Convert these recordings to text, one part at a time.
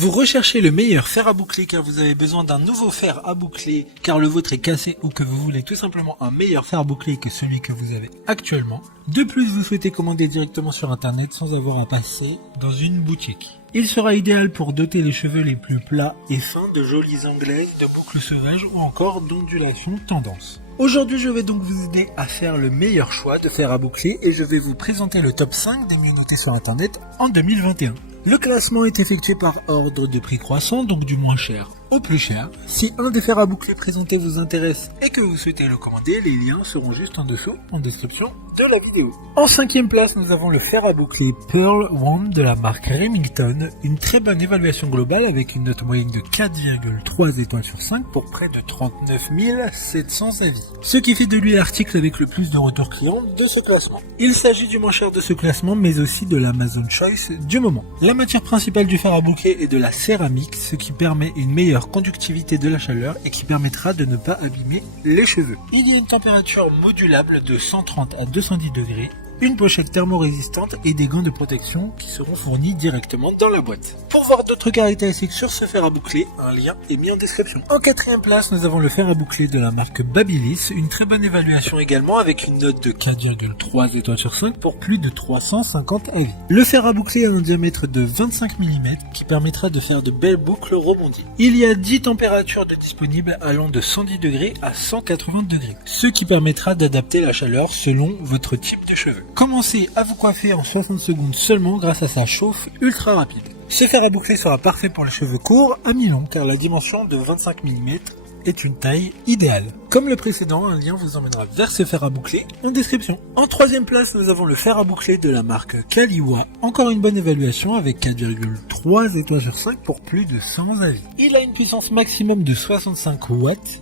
Vous recherchez le meilleur fer à boucler car vous avez besoin d'un nouveau fer à boucler car le vôtre est cassé ou que vous voulez tout simplement un meilleur fer à boucler que celui que vous avez actuellement. De plus, vous souhaitez commander directement sur internet sans avoir à passer dans une boutique. Il sera idéal pour doter les cheveux les plus plats et fins de jolies anglaises, de boucles sauvages ou encore d'ondulations tendance. Aujourd'hui, je vais donc vous aider à faire le meilleur choix de fer à boucler et je vais vous présenter le top 5 des mieux notés sur internet en 2021. Le classement est effectué par ordre de prix croissant, donc du moins cher au plus cher. Si un des fers à boucler présentés vous intéresse et que vous souhaitez le commander, les liens seront juste en dessous en description de la vidéo. En 5e place, nous avons le fer à boucler Pearl Wand de la marque Remington. Une très bonne évaluation globale avec une note moyenne de 4,3 étoiles sur 5 pour près de 39 700 avis. Ce qui fait de lui l'article avec le plus de retours clients de ce classement. Il s'agit du moins cher de ce classement mais aussi de l'Amazon Choice du moment. La matière principale du fer à boucler est de la céramique, ce qui permet une meilleure conductivité de la chaleur et qui permettra de ne pas abîmer les cheveux. Il y a une température modulable de 130 à 210 degrés, une pochette thermorésistante et des gants de protection qui seront fournis directement dans la boîte. Pour voir d'autres caractéristiques sur ce fer à boucler, un lien est mis en description. En 4e place, nous avons le fer à boucler de la marque Babyliss, une très bonne évaluation également avec une note de 4,3 étoiles sur 5 pour plus de 350 avis. Le fer à boucler a un diamètre de 25 mm qui permettra de faire de belles boucles rebondies. Il y a 10 températures disponibles allant de 110 degrés à 180 degrés, ce qui permettra d'adapter la chaleur selon votre type de cheveux. Commencez à vous coiffer en 60 secondes seulement grâce à sa chauffe ultra rapide. Ce fer à boucler sera parfait pour les cheveux courts à mi-long car la dimension de 25 mm est une taille idéale. Comme le précédent, un lien vous emmènera vers ce fer à boucler en description. En 3e place, nous avons le fer à boucler de la marque Kaliwa. Encore une bonne évaluation avec 4,3 étoiles sur 5 pour plus de 100 avis. Il a une puissance maximum de 65 watts.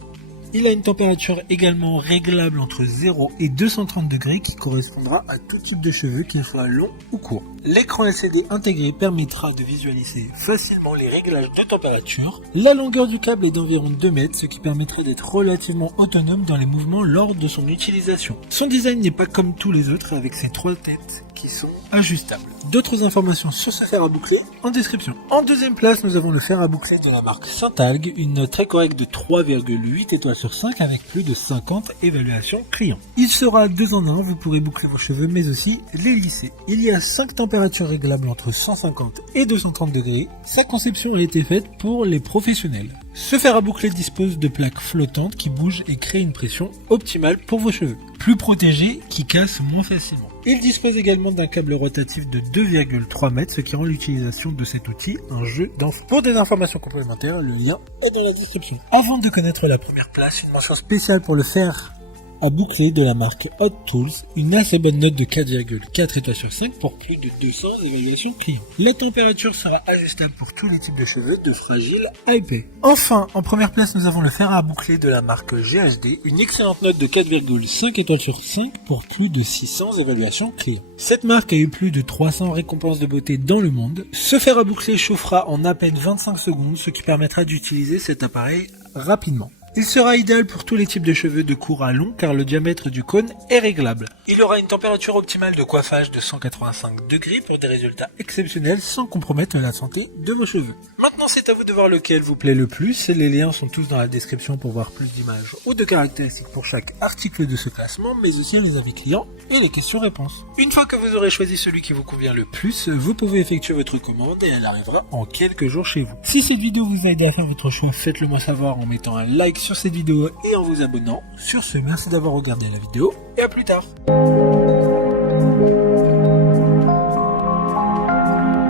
Il a une température également réglable entre 0 et 230 degrés qui correspondra à tout type de cheveux, qu'ils soient longs ou courts. L'écran LCD intégré permettra de visualiser facilement les réglages de température. La longueur du câble est d'environ 2 mètres, ce qui permettrait d'être relativement autonome dans les mouvements lors de son utilisation. Son design n'est pas comme tous les autres avec ses 3 têtes qui sont ajustables. D'autres informations sur ce fer à boucler en description. En 2e place, nous avons le fer à boucler de la marque Saint-Algue, une note très correcte de 3,8 étoiles sur 5 avec plus de 50 évaluations clients. Il sera 2 en 1, vous pourrez boucler vos cheveux mais aussi les lisser. Il y a 5 températures réglables entre 150 et 230 degrés. Sa conception a été faite pour les professionnels. Ce fer à boucler dispose de plaques flottantes qui bougent et créent une pression optimale pour vos cheveux. Plus protégés, qui cassent moins facilement. Il dispose également d'un câble rotatif de 2,3 mètres, ce qui rend l'utilisation de cet outil un jeu d'enfant. Pour des informations complémentaires, le lien est dans la description. Avant de connaître la première place, une mention spéciale pour le fer à boucler de la marque Hot Tools, une assez bonne note de 4,4 étoiles sur 5 pour plus de 200 évaluations clients. La température sera ajustable pour tous les types de cheveux, de fragile à épais. Enfin, en première place, nous avons le fer à boucler de la marque GHD, une excellente note de 4,5 étoiles sur 5 pour plus de 600 évaluations clients. Cette marque a eu plus de 300 récompenses de beauté dans le monde. Ce fer à boucler chauffera en à peine 25 secondes, ce qui permettra d'utiliser cet appareil rapidement. Il sera idéal pour tous les types de cheveux de court à long car le diamètre du cône est réglable. Il aura une température optimale de coiffage de 185 degrés pour des résultats exceptionnels sans compromettre la santé de vos cheveux. Maintenant, c'est à vous de voir lequel vous plaît le plus. Les liens sont tous dans la description pour voir plus d'images ou de caractéristiques pour chaque article de ce classement, mais aussi les avis clients et les questions-réponses. Une fois que vous aurez choisi celui qui vous convient le plus, vous pouvez effectuer votre commande et elle arrivera en quelques jours chez vous. Si cette vidéo vous a aidé à faire votre choix, faites-le moi savoir en mettant un like sur cette vidéo et en vous abonnant. Sur ce, merci d'avoir regardé la vidéo et à plus tard.